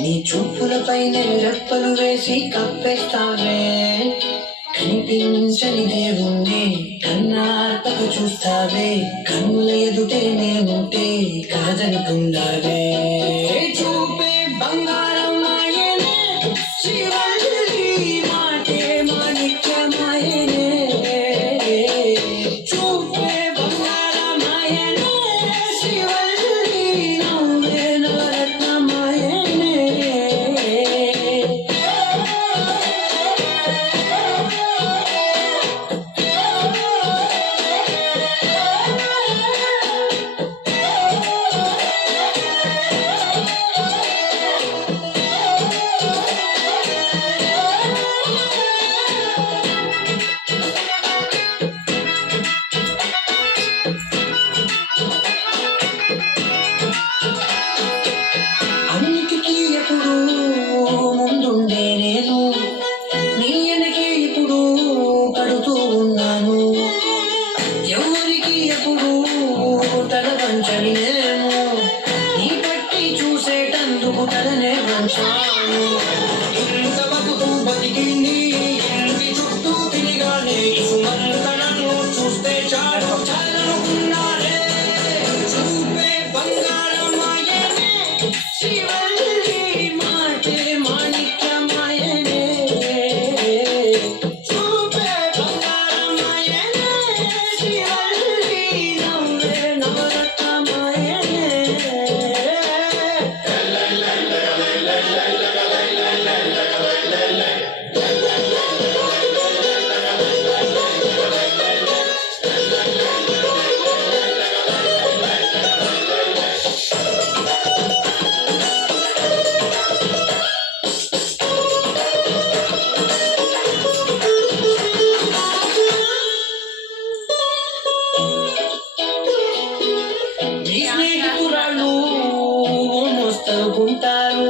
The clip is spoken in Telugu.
నీ చూపులపైనే రెప్పలు వేసి కప్పేస్తావే, కనిపించని దేవుణ్ణి కన్నార్పక చూస్తావే, కన్నుల ఎదుటే నేనుంటే కాదనుకుందావే. చూపే బంగారం ఆయనే, శ్రీవల్లి మాటే మాణిక్యమాయనే. చూపే బంగారం ఆయనే, శ్రీవల్లి నవ్వే నవరత్నమాయనే. అన్నిటికీ ఎప్పుడు ముందుండే నేను, నీ వెనకే ఇప్పుడు పడుతూ ఉన్నాను. ఎవరికి ఎప్పుడు తల వంచని నేను, నీ పట్టి చూసేటందుకు తలనే వంచాను. ఇంత బతుకు బతికి నీ ఇంటి చుట్టూ తిరిగానే, సుమంత నన్ను చూస్తే చాలు చాలనుకున్నానే. చూపే బంగారమాయనే, శ్రీవల్లి మాటే మాణిక్యమాయనే. చూపే బంగారమాయనే, శ్రీవల్లి నవ్వే నవరత్నమాయనే. నీ స్నేహితురాళ్ళు మోస్తరుకుంటారు,